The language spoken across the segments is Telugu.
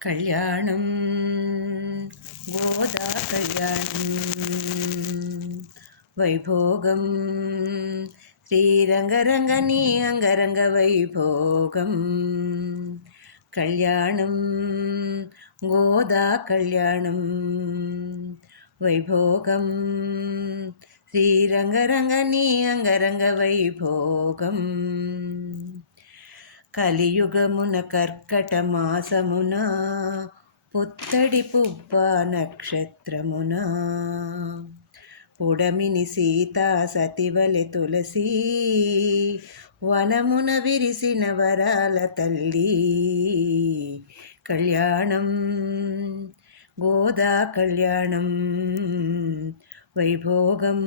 కళ్యాణం గోదా కళ్యాణం వైభోగం శ్రీరంగరంగని అంగరంగ వైభోగం కళ్యాణం గోదా కళ్యాణం వైభోగం శ్రీరంగరంగని అంగరంగ వైభోగం కలియుగమున కర్కట మాసమున పుత్తడి పుబ్బ నక్షత్రమున పుడమిని సీతా సతివలె తులసి వనమున విరిసిన వరాల తల్లి కళ్యాణం గోదా కళ్యాణం వైభోగం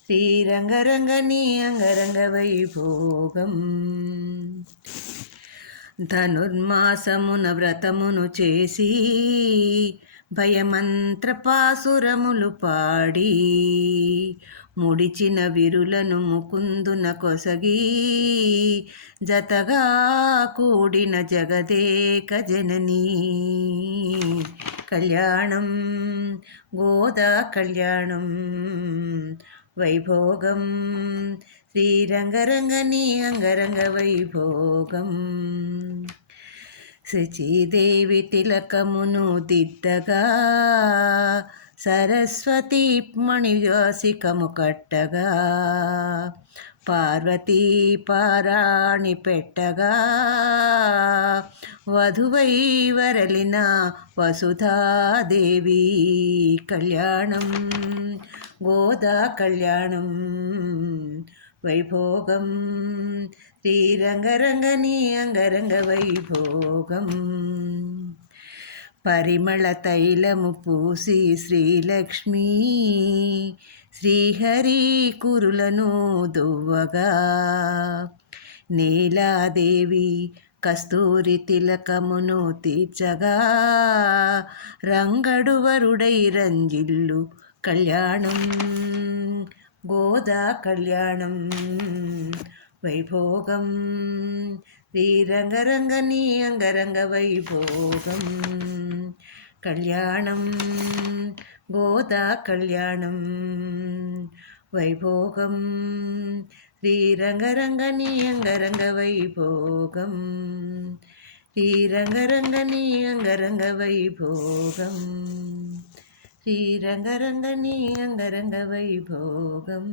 శ్రీరంగరంగని అంగరంగ వైభోగం ధనుర్మాసమున వ్రతమును చేసి భయమంత్రపాసురములు పాడి ముడిచిన విరులను ముకుందున కొసగి జతగా కూడిన జగదేక జననీ కళ్యాణం గోదా కళ్యాణం వైభోగం శ్రీరంగరంగని అంగరంగ వైభోగం శచీదేవి తిలకమును దిద్దగా సరస్వతి మణివాసికము కట్టగా పార్వతీ పారాణి పెట్టగా వధువై వరలిన వసుధాదేవి కళ్యాణం గోదా కళ్యాణం వైభోగం శ్రీరంగరంగని అంగరంగ వైభోగం పరిమళ తైలము పూసి శ్రీలక్ష్మీ శ్రీహరి కురులను దువ్వగా నీలాదేవి కస్తూరి తిలకమును తీర్చగా రంగడు వరుడై రంజిల్లు కళ్యాణం గోదా కళ్యాణం వైభోగం శ్రీరంగరంగని అంగరంగ వైభోగం కళ్యాణం గోదా కళ్యాణం వైభోగం శ్రీరంగరంగని అంగరంగ వైభోగం శ్రీరంగరంగని అంగరంగ వైభోగం శ్రీరంగరంగని అంగరంగ వైభోగం